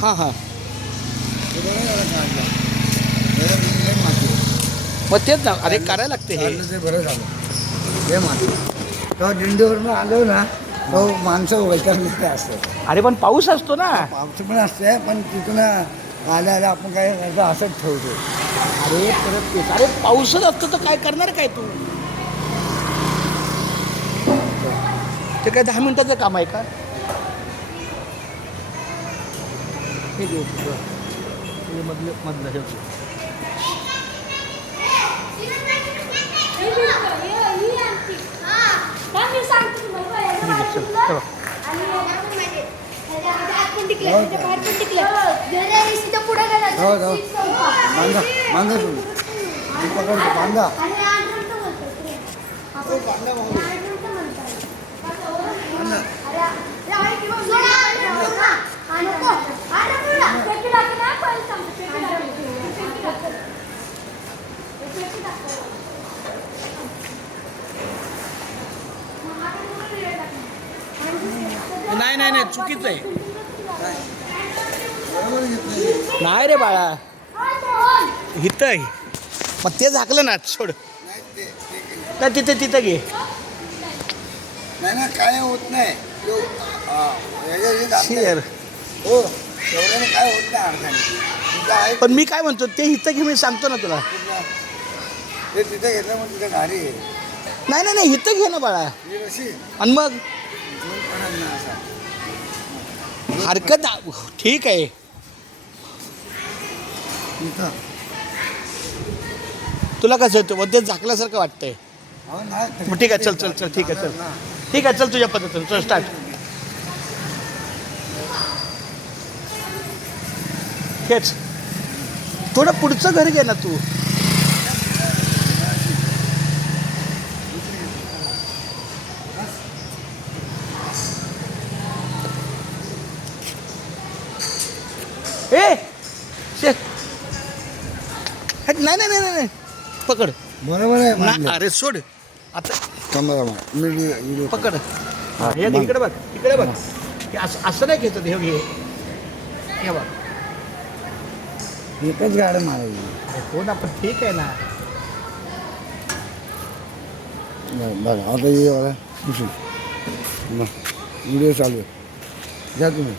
हां हां मग तेच ना अरे करायला लागते हे ते बरं झालं हे माती तेव्हा दिंडीवरून आलो ना तो माणसं वैतागलेले असतात. अरे पण पाऊस असतो ना पाऊस पण असते पण तिथून आल्या आल्या आपण काय करायचं असंच ठेवतो. अरे परत तेच अरे पाऊसच असतो तर काय करणार काय तू ते काय 10 मिनिटाचं काम आहे का हे घे हे मधलं हे बांधा बांधा तुम्ही पकडतो बांधा नाही नाही नाही चुकीचं आहे नाही रे बाळा इथं आहे मग ते झाकलं ना सोड का तिथं तिथं घे नाही ना काय होत नाही शेअर हो तेवढ्याने काय होत नाही अडचणी तिथं आहे पण मी काय म्हणतो ते इथं घे मी सांगतो ना तुला ते तिथे घेतलं मग तिथं गाडी आहे नाही नाही नाही इथं घे ना बाळा ही रशी आणि मग दोन पडत ना असा हरकत ठीक आहे इथं तुला कसं होतं मध्ये झाकल्यासारखं वाटतंय हो ना मग ठीक आहे चल चल चल ठीक आहे चल ठीक आहे चल तुझ्या पद्धतीनं चल स्टार्ट हेच थोडं पुढचं घर घे ना तू ए नाही नाही नाही नाही पकड बरोबर आहे ना अरे सोड आता पकड हे इकडे बघ इकडे बघ असं नाही घेतो हे घे हे बघ एकच गाडी मारायची हो ना पण ठीक आहे ना बघा आता ये बघा व्हिडिओ चालू आहे घ्या तुम्ही